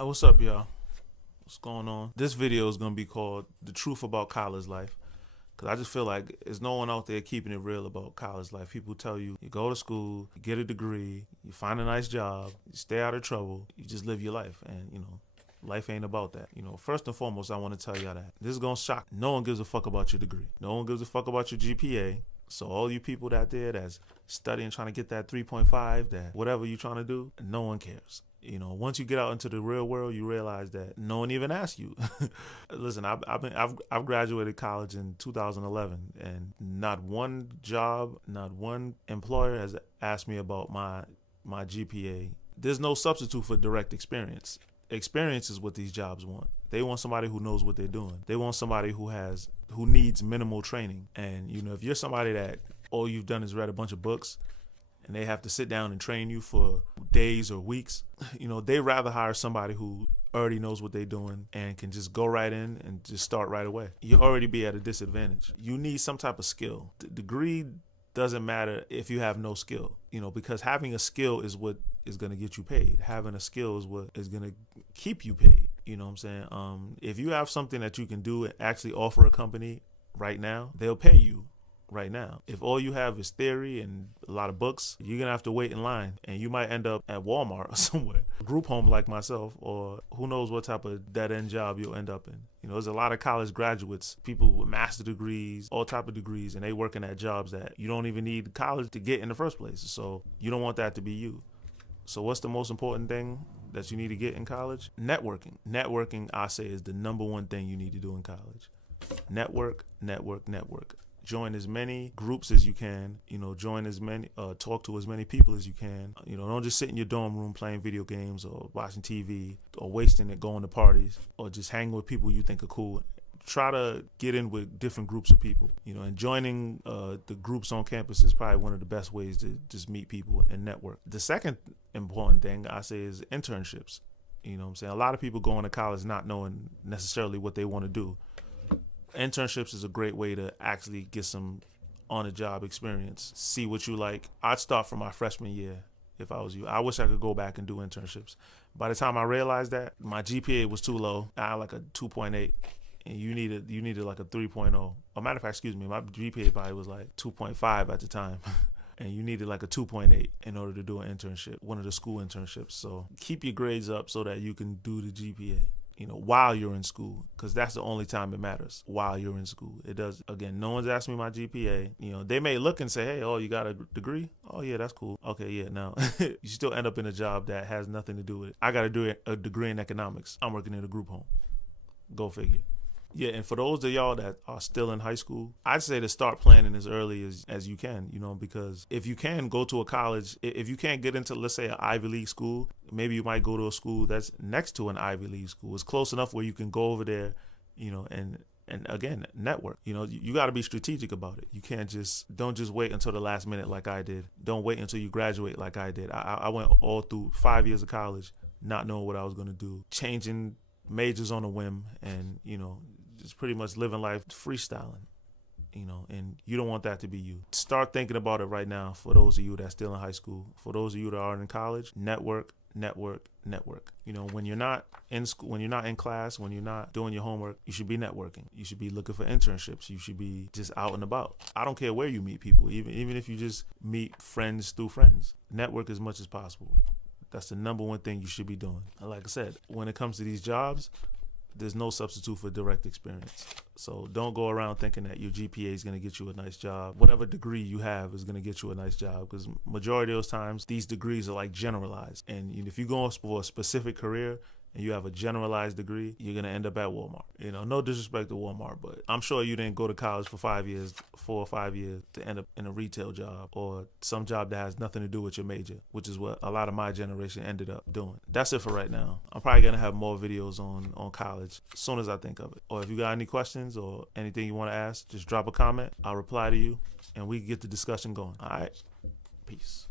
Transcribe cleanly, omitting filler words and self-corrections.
What's up, y'all? What's going on? This video is gonna be called "The Truth About College Life," because I just feel like there's no one out there keeping it real about college life. People tell you, you go to school, you get a degree, you find a nice job, you stay out of trouble, you just live your life, and life ain't about that. First and foremost, I want to tell y'all that this is gonna shock. No one gives a fuck about your degree. No one gives a fuck about your GPA. So all you people out there that's studying, trying to get that 3.5, that whatever you're trying to do, no one cares. Once you get out into the real world, you realize that no one even asks you. Listen, I've graduated college in 2011, and not one job, not one employer has asked me about my GPA. There's no substitute for direct experience. Experience is what these jobs want. They want somebody who knows what they're doing. They want somebody who needs minimal training. And if you're somebody that all you've done is read a bunch of books and they have to sit down and train you for days or weeks, they rather hire somebody who already knows what they're doing and can just go right in and just start right away. You'll already be at a disadvantage. You need some type of skill. The degree doesn't matter if you have no skill, because having a skill is what is going to get you paid. Having a skill is what is going to keep you paid. You know what I'm saying? If you have something that you can do and actually offer a company right now, they'll pay you right now. If all you have is theory and a lot of books, you're going to have to wait in line, and you might end up at Walmart or somewhere, group home like myself, or who knows what type of dead-end job you'll end up in. There's a lot of college graduates, people with master degrees, all type of degrees, and they working at jobs that you don't even need college to get in the first place. So you don't want that to be you. So what's the most important thing that you need to get in college? Networking. Networking, I say, is the number one thing you need to do in college. Network, network, network. Join as many groups as you can, join as many, talk to as many people as you can. Don't just sit in your dorm room playing video games or watching TV or wasting it going to parties or just hanging with people you think are cool. Try to get in with different groups of people, and joining the groups on campus is probably one of the best ways to just meet people and network. The second important thing I say is internships. I'm saying? A lot of people go into college not knowing necessarily what they want to do. Internships is a great way to actually get some on-the-job experience, see what you like. I'd start from my freshman year if I was you. I wish I could go back and do internships. By the time I realized that, my GPA was too low. I had like a 2.8, and you needed like a 3.0. Or matter of fact, excuse me, my GPA probably was like 2.5 at the time. And you needed like a 2.8 in order to do an internship, one of the school internships. So keep your grades up so that you can do the GPA. While you're in school, because that's the only time it matters, while you're in school. It does. Again, no one's asked me my GPA. They may look and say, hey, oh, you got a degree? Oh, yeah, that's cool. Okay, yeah, no. You still end up in a job that has nothing to do with it. I got to do a degree in economics. I'm working in a group home. Go figure. Yeah, and for those of y'all that are still in high school, I'd say to start planning as early as you can, because if you can go to a college, if you can't get into, let's say, an Ivy League school, maybe you might go to a school that's next to an Ivy League school. It's close enough where you can go over there, and again, network. You got to be strategic about it. You don't just wait until the last minute like I did. Don't wait until you graduate like I did. I went all through 5 years of college not knowing what I was going to do, changing majors on a whim, and just pretty much living life freestyling, and you don't want that to be you. Start thinking about it right now. For those of you that's still in high school, for those of you that are in college, network, network, network. When you're not in school, when you're not in class, when you're not doing your homework, you should be networking. You should be looking for internships. You should be just out and about. I don't care where you meet people, even if you just meet friends through friends. Network as much as possible. That's the number one thing you should be doing. And like I said, when it comes to these jobs, there's no substitute for direct experience. So don't go around thinking that your GPA is going to get you a nice job. Whatever degree you have is going to get you a nice job, because majority of those times, these degrees are like generalized. And if you're going for a specific career and you have a generalized degree, you're going to end up at Walmart. No disrespect to Walmart, but I'm sure you didn't go to college for 4 or 5 years to end up in a retail job or some job that has nothing to do with your major, which is what a lot of my generation ended up doing. That's it for right now. I'm probably going to have more videos on college as soon as I think of it. Or if you got any questions or anything you want to ask, just drop a comment. I'll reply to you and we can get the discussion going. All right? Peace.